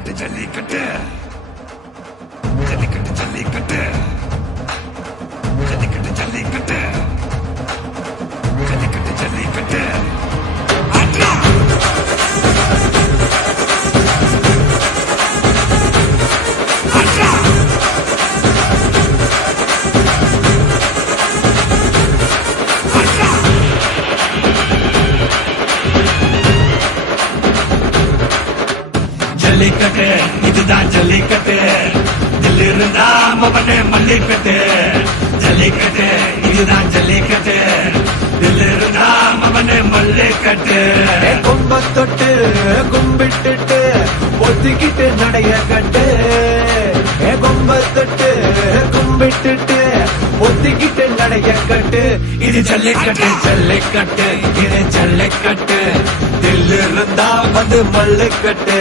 Kadidali Kadir. Jallikattu இதுதான் ஜல்லிக்கட்டு. தில் இருந்தா மவனே மல்லிக்கட்டு ஜல்லிக்கட்டு இதுதான் ஜல்லிக்கட்டு. தில் இருந்தா மவனே மல்லிக்கட்டு கும்ப தொட்டு கும்பிட்டுட்டு ஒத்திக்கிட்டு நடைய கட்டு கும்ப தொட்டு கும்பிட்டுட்டு ஒத்திக்கிட்டு நடைய கட்டு இது ஜல்லிக்கட்டு ஜல்லிக்கட்டு இது ஜல்லிக்கட்டு. தில் இருந்தா வந்து மல்லுக்கட்டு